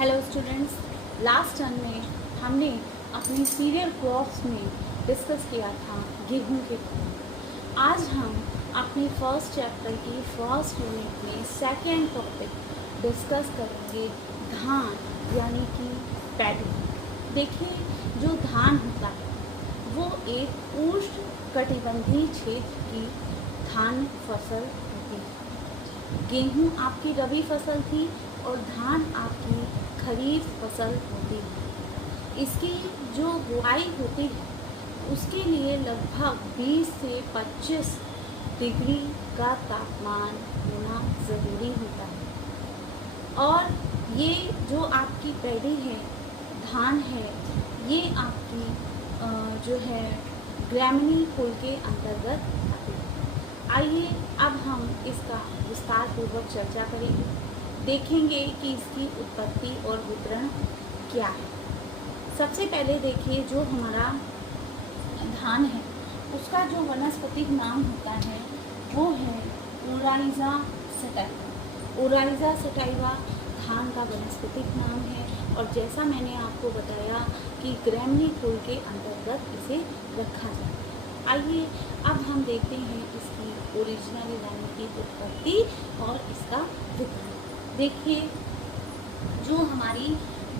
Hello students, last term में हमने अपने सीरियल क्रॉप्स में डिस्कस किया था गेहूं के बारे में। आज हम अपने फर्स्ट चैप्टर की फर्स्ट यूनिट में सेकेंड टॉपिक डिस्कस करेंगे धान यानी कि पैडी। देखिए, जो धान होता है वो एक उष्ण कटिबंधीय क्षेत्र की धान फसल होती है। गेहूं आपकी रबी फसल थी और धान आपकी खरीफ फसल होती है। इसकी जो बुआई होती है उसके लिए लगभग 20 से 25 डिग्री का तापमान होना ज़रूरी होता है। और ये जो आपकी पैडी है, धान है, ये आपकी जो है ग्रामीणी कुल के अंतर्गत आती है। आइए अब हम इसका विस्तार पूर्वक चर्चा करेंगे, देखेंगे कि इसकी उत्पत्ति और वितरण क्या है। सबसे पहले देखिए, जो हमारा धान है उसका जो वनस्पतिक नाम होता है वो है ओराइजा सटाइवा। ओराइजा सटाइवा धान का वनस्पतिक नाम है और जैसा मैंने आपको बताया कि ग्रामीणी कुल के अंतर्गत इसे रखा जाता है। आइए अब हम देखते हैं इसकी ओरिजिनल यानी कि उत्पत्ति और इसका वितरण। देखिए, जो हमारी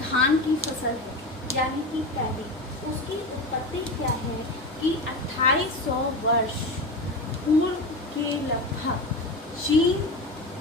धान की फसल है यानी कि पैडी, उसकी उत्पत्ति क्या है कि 2800 वर्ष पूर्व के लगभग चीन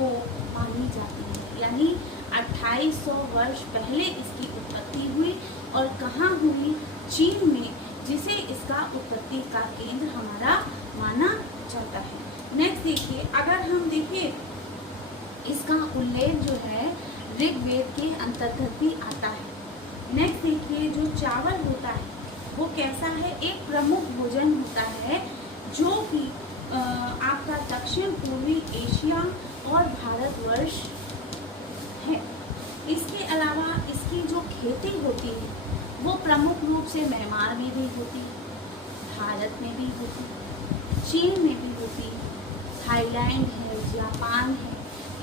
को मानी जाती है। यानी 2800 वर्ष पहले इसकी उत्पत्ति हुई और कहाँ हुई? चीन में, जिसे इसका उत्पत्ति का केंद्र हमारा माना जाता है। नेक्स्ट देखिए, अगर हम देखिए इसका उल्लेख जो है ऋग्वेद के अंतर्गत भी आता है। नेक्स्ट देखिए, जो चावल होता है वो कैसा है? एक प्रमुख भोजन होता है जो कि आपका दक्षिण पूर्वी एशिया और भारतवर्ष है। इसके अलावा इसकी जो खेती होती है वो प्रमुख रूप से म्यांमार में भी होती है, भारत में भी होती है, चीन में भी होती है, थाईलैंड है, जापान है,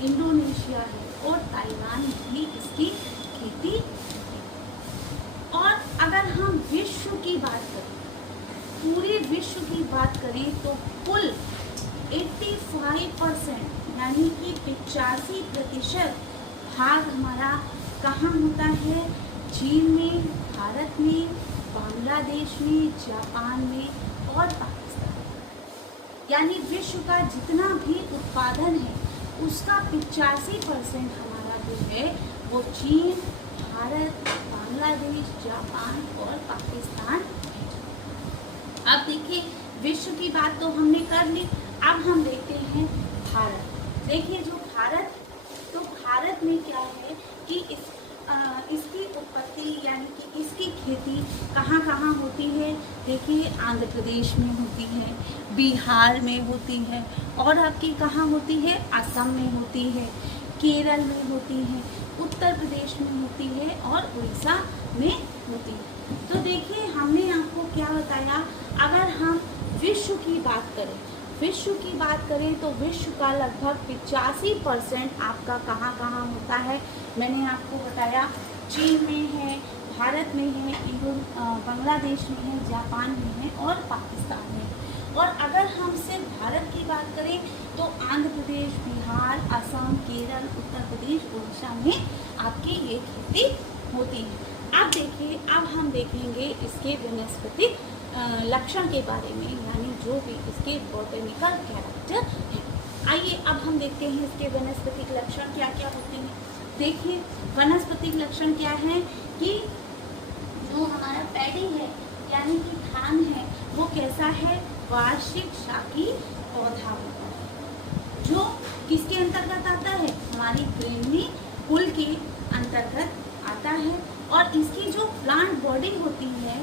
इंडोनेशिया है और ताइवान में भी इसकी खेती होती है। और अगर हम विश्व की बात करें, पूरे विश्व की बात करें तो कुल 85% यानी कि 85% भाग हमारा कहाँ होता है? चीन में, भारत में, बांग्लादेश में, जापान में और पाकिस्तान में। यानी विश्व का जितना भी उत्पादन है उसका 85% हमारा जो है वो चीन, भारत, बांग्लादेश, जापान और पाकिस्तान है। अब देखिए, विश्व की बात तो हमने कर ली, अब हम देखते हैं भारत। देखिए, जो भारत, तो भारत में क्या है कि इसकी उत्पत्ति यानी कि इसकी खेती कहाँ कहाँ होती है? देखिए, आंध्र प्रदेश में होती है, बिहार में होती है और आपकी कहाँ होती है? असम में होती है, केरल में होती है, उत्तर प्रदेश में होती है और उड़ीसा में होती है। तो देखिए, हमने आपको क्या बताया, अगर हम विश्व की बात करें तो विश्व का लगभग 85% आपका कहाँ कहाँ होता है? मैंने आपको बताया चीन में है, भारत में है, बांग्लादेश में है, जापान में है और पाकिस्तान में। और अगर हम सिर्फ भारत की बात करें तो आंध्र प्रदेश, बिहार, असम, केरल, उत्तर प्रदेश, उड़ीसा में आपकी ये खेती होती है। अब देखिए, अब हम देखेंगे इसके वनस्पतिक लक्षण के बारे में, यानी जो भी इसके बॉटनिकल कैरेक्टर है। आइए अब हम देखते हैं इसके वनस्पतिक लक्षण क्या क्या होते हैं। देखिए, वनस्पतिक लक्षण क्या है कि जो हमारा पैडी है यानी कि धान है वो कैसा है? वार्षिक शाकी पौधा होता है, जो किसके अंतर्गत आता है? हमारी ग्रामीणी कुल के अंतर्गत आता है। और इसकी जो प्लांट बॉडी होती है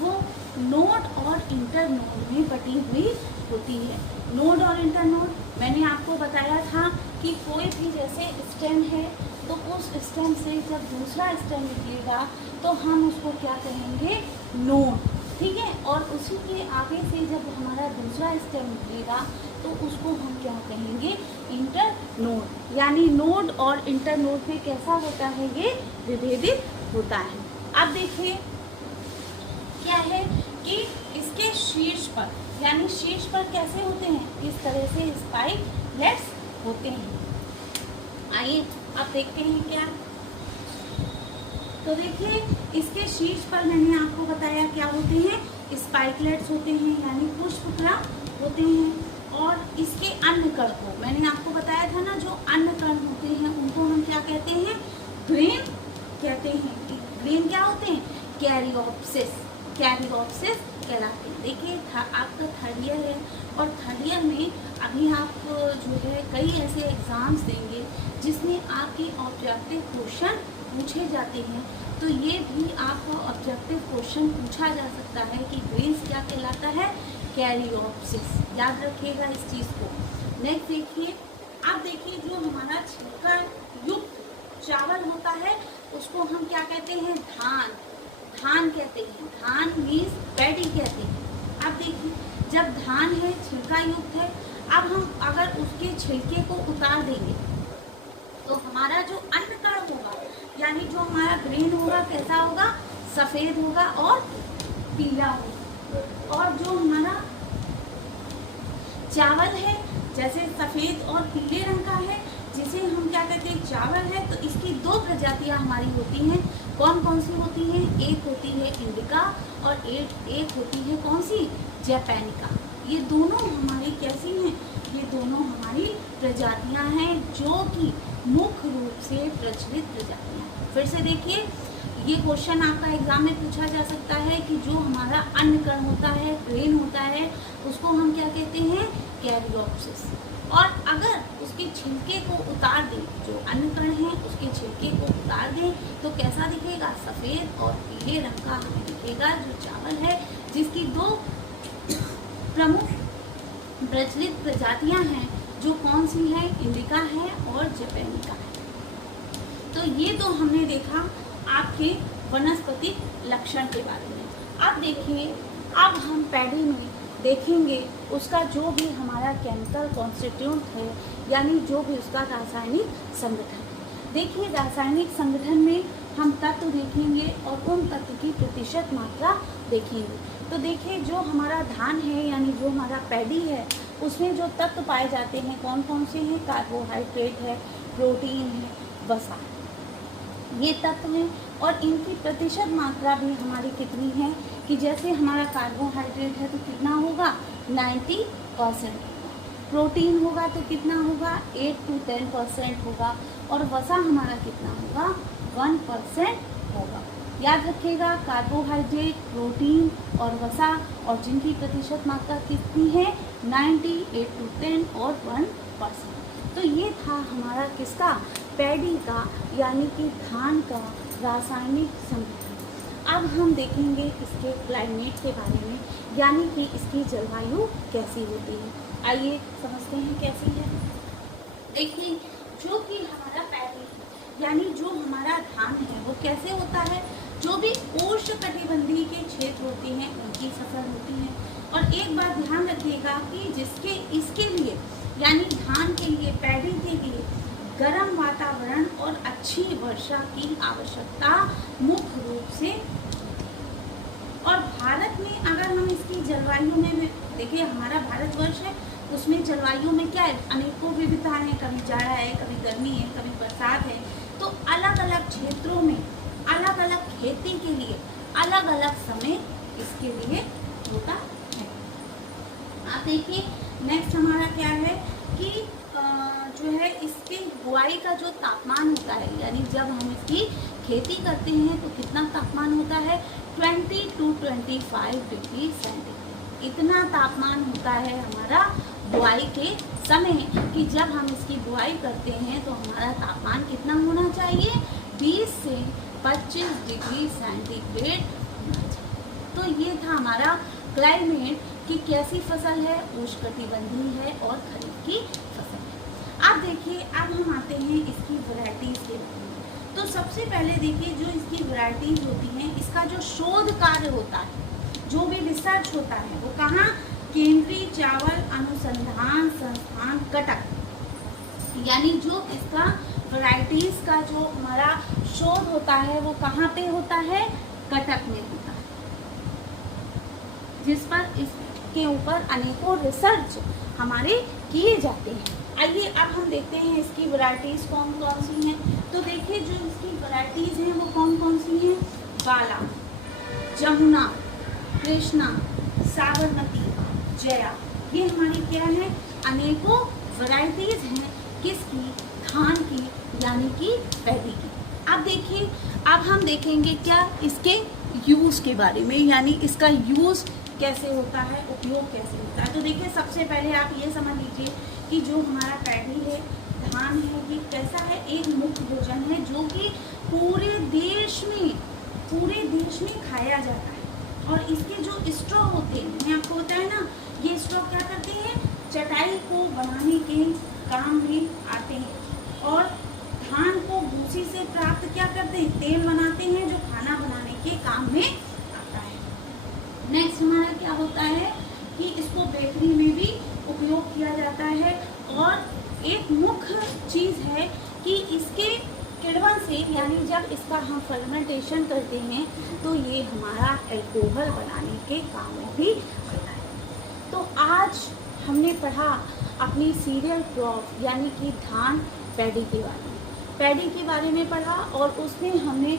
वो नोड और इंटरनोड में बटी हुई होती है। नोड और इंटरनोड मैंने आपको बताया था कि कोई भी जैसे स्टेम है तो उस स्टेम से जब दूसरा स्टेम निकलेगा तो हम उसको क्या कहेंगे? नोड, ठीक है। और उसी के आगे से जब हमारा दूसरा स्टेम निकलेगा तो उसको हम क्या कहेंगे, इंटरनोड। यानी नोड और इंटरनोड में कैसा होता है, ये विभेदित होता है। अब देखिए क्या है कि इसके शीर्ष पर, यानी शीर्ष पर कैसे होते हैं, इस तरह से स्पाइकलेट्स होते हैं। आइए अब देखते हैं क्या। तो देखिए इसके शीर्ष पर मैंने आपको बताया क्या होते हैं, स्पाइकलेट्स होते हैं यानी पुष्पक्रम होते हैं। और इसके अन्य कण को मैंने आपको बताया था ना, जो अन्य कण होते हैं उनको हम क्या कहते हैं, ग्रेन कहते हैं। ग्रेन क्या होते हैं, कैरियोप्सिस, कैरियोप्सिस कहलाते हैं। देखिए आपका थर्ड ईयर है और थर्ड ईयर में अभी आप जो है कई ऐसे एग्ज़ाम्स देंगे जिसमें आपके ऑब्जेक्टिव क्वेश्चन पूछे जाते हैं। तो ये भी आपको ऑब्जेक्टिव क्वेश्चन पूछा जा सकता है कि ग्रेन्स क्या कहलाता है, कैरियोप्सिस। याद रखिएगा इस चीज़ को। नेक्स्ट देखिए, अब देखिए जो हमारा छिलका युक्त चावल होता है उसको हम क्या कहते हैं, धान, धान कहते हैं। धान मीन्स पैडी कहते हैं। अब देखिए जब धान है, छिलका युक्त है, अब हम अगर उसके छिलके को उतार देंगे तो हमारा जो अन्न कण होगा यानी जो हमारा ग्रेन होगा कैसा होगा, सफ़ेद होगा और पीला होगा। और जो हमारा चावल है जैसे सफ़ेद और पीले रंग का है, जिसे हम क्या कहते हैं, चावल है, तो इसकी दो प्रजातियां हमारी होती हैं। कौन कौन सी होती हैं, एक होती है इंडिका और एक होती है कौन सी, जैपैनिका। ये दोनों हमारी कैसी हैं, ये दोनों हमारी प्रजातियां हैं जो कि मुख्य रूप से प्रचलित प्रजातियां हैं। फिर से देखिए ये क्वेश्चन आपका एग्जाम में पूछा जा सकता है कि जो हमारा अन्न कण होता है, ग्रेन होता है, उसको हम क्या कहते हैं, कैरियोप्सिस। और अगर उसके छिलके को उतार दें, जो अन्न कण है उसके छिलके को उतार दें तो कैसा दिखेगा, सफ़ेद और पीले रंग का हमें दिखेगा जो चावल है, जिसकी दो प्रमुख प्रचलित प्रजातियां हैं जो कौन सी है, इंडिका है और जैपैनिका है। तो ये तो हमने देखा आपके वनस्पति लक्षण के बारे में। अब देखिए, अब हम पैडी में देखेंगे उसका जो भी हमारा केमिकल कॉन्स्टिट्यूट है, यानी जो भी उसका रासायनिक संगठन। देखिए रासायनिक संगठन में हम तत्व देखेंगे और उन तत्व की प्रतिशत मात्रा देखेंगे। तो देखिए जो हमारा धान है यानी जो हमारा पैडी है उसमें जो तत्व पाए जाते हैं कौन कौन से हैं, कार्बोहाइड्रेट है, प्रोटीन है, वसा, ये तत्व हैं। और इनकी प्रतिशत मात्रा भी हमारी कितनी है कि जैसे हमारा कार्बोहाइड्रेट है तो कितना होगा, 90%, प्रोटीन होगा तो कितना होगा, 8 to 10% होगा, और वसा हमारा कितना होगा, 1% होगा। याद रखिएगा कार्बोहाइड्रेट, प्रोटीन और वसा, और जिनकी प्रतिशत मात्रा कितनी है, 90, 8 to 10 और 1%। तो ये था हमारा किसका, पैडी का यानी कि धान का रासायनिक संगठन। अब हम देखेंगे इसके क्लाइमेट के बारे में, यानी कि इसकी जलवायु कैसी होती है। आइए समझते हैं कैसी है। देखिए जो कि हमारा पैडी यानी जो हमारा धान है वो कैसे होता है, जो भी उष्णकटिबंधीय के क्षेत्र होते हैं उनकी फसल होती है। और एक बात ध्यान रखिएगा कि जिसके इसके लिए यानी धान के लिए, पैडी के लिए गर्म वातावरण और अच्छी वर्षा की आवश्यकता मुख्य रूप से। और भारत में अगर हम इसकी जलवायु में देखिए, हमारा भारतवर्ष है उसमें जलवायु में क्या है, अनेकों विविधताएं हैं, कभी जाड़ा है, कभी गर्मी है, कभी बरसात है। तो अलग अलग क्षेत्रों में अलग अलग खेती के लिए अलग अलग समय इसके लिए होता है। आप देखिए नेक्स्ट हमारा क्या है कि जो है इसकी बुआई का जो तापमान होता है, यानी जब हम इसकी खेती करते हैं तो कितना तापमान होता है, 20 to 25 डिग्री सेंटीग्रेड। इतना तापमान होता है हमारा बुआई के समय कि जब हम इसकी बुआई करते हैं तो हमारा तापमान कितना होना चाहिए, 20 से 25 डिग्री सेंटीग्रेड होना चाहिए। तो ये था हमारा क्लाइमेट कि कैसी फसल है, उष्णकटिबंधीय है और खरीफ की फसल है। अब देखिए अब हम आते हैं इसकी वैरायटीज़ के बारे में। तो सबसे पहले देखिए जो इसकी वैरायटीज़ होती हैं, इसका जो शोध कार्य होता है, जो भी रिसर्च होता है वो कहाँ केंद्रीय चावल अनुसंधान संस्थान कटक, यानी जो इसका वैरायटीज का जो हमारा शोध होता है वो कहाँ पे होता है, कटक में होता है, जिस पर इसके ऊपर अनेकों रिसर्च हमारे किए जाते हैं। आइए अब हम देखते हैं इसकी वैरायटीज कौन कौन सी हैं। तो देखिए जो इसकी वैरायटीज हैं वो कौन कौन सी हैं, बाला, जमुना, कृष्णा, साबरमती, जया, ये हमारी क्या है, अनेकों वैरायटीज हैं किसकी, धान की, यानी कि पैडी की। अब देखिए अब हम देखेंगे क्या इसके यूज़ के बारे में, यानी इसका यूज़ कैसे होता है, उपयोग कैसे होता है। तो देखिए सबसे पहले आप ये समझ लीजिए कि जो हमारा पैडी है, धान है, ये कैसा है, एक मुख्य भोजन है जो कि पूरे देश में खाया जाता है। और इसके जो स्ट्रॉ होते हैं, आपको होता है ना, ये स्ट्रॉ क्या करते हैं, चटाई को बनाने के काम में आते हैं। और धान को भूसी से प्राप्त क्या करते हैं, तेल बनाते हैं जो खाना बनाने के काम में आता है। नेक्स्ट हमारा क्या होता है कि इसको बेकरी में भी उपयोग किया जाता है। और एक मुख्य चीज़ है कि इसके किण्वन से, यानी जब इसका हम फर्मेंटेशन करते हैं तो ये हमारा अल्कोहल बनाने के काम में भी आता है। तो आज हमने पढ़ा अपनी सीरियल क्रॉप यानी कि धान पैडी के बारे में पढ़ा, और उसमें हमने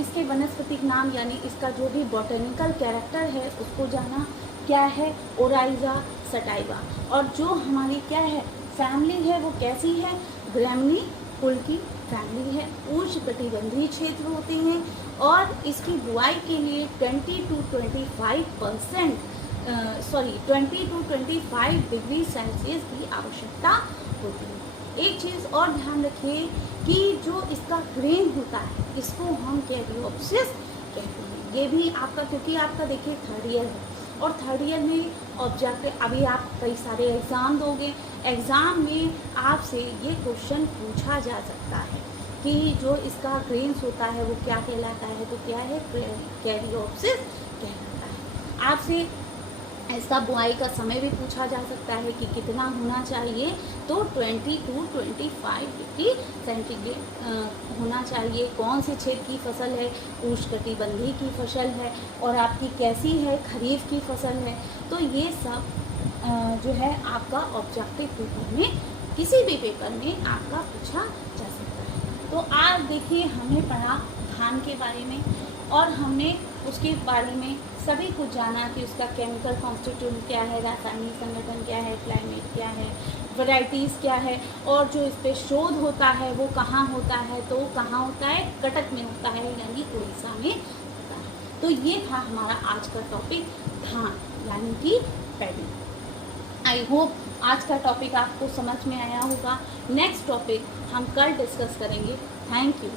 इसके वनस्पतिक नाम यानी इसका जो भी बॉटनिकल कैरेक्टर है उसको जाना, क्या है, ओराइजा सटाइवा। और जो हमारी क्या है फैमिली है वो कैसी है, ग्रैमनी कुल की फैमिली है, उष्णकटिबंधीय क्षेत्र होते हैं। और इसकी बुआई के लिए 20 to 25 डिग्री सेल्सियस की आवश्यकता होती है। एक चीज़ और ध्यान रखिए कि जो इसका ग्रेन होता है इसको हम कैरियोप्सिस कहते हैं। ये भी आपका, क्योंकि आपका देखिए 3rd ईयर है और 3rd ईयर में ऑब्जेक्टिव, अभी आप कई सारे एग्ज़ाम दोगे, एग्ज़ाम में आपसे ये क्वेश्चन पूछा जा सकता है कि जो इसका ग्रेन्स होता है वो क्या कहलाता है, तो क्या है, कैरियोप्सिस कहलाता है। आपसे इसका बुआई का समय भी पूछा जा सकता है कि कितना होना चाहिए, तो 20 to 25 डिग्री सेंटीग्रेड होना चाहिए। कौन से क्षेत्र की फसल है, उष्णकटिबंधीय की फसल है, और आपकी कैसी है, खरीफ की फसल है। तो ये सब जो है आपका ऑब्जेक्टिव पेपर में, किसी भी पेपर में आपका पूछा जा सकता है। तो आज देखिए हमने पढ़ा धान के बारे में, और हमने उसके बारे में सभी कुछ जाना कि उसका केमिकल कॉन्स्टिट्यूट क्या है, रासायनिक संगठन क्या है, क्लाइमेट क्या है, वैरायटीज़ क्या है, और जो इस पर शोध होता है वो कहाँ होता है, तो कहाँ होता है, कटक में होता है, यानी उड़ीसा में होता है। तो ये था हमारा आज का टॉपिक, धान यानी कि पैडी। आई होप आज का टॉपिक आपको समझ में आया होगा। नेक्स्ट टॉपिक हम कल डिस्कस करेंगे। Thank you.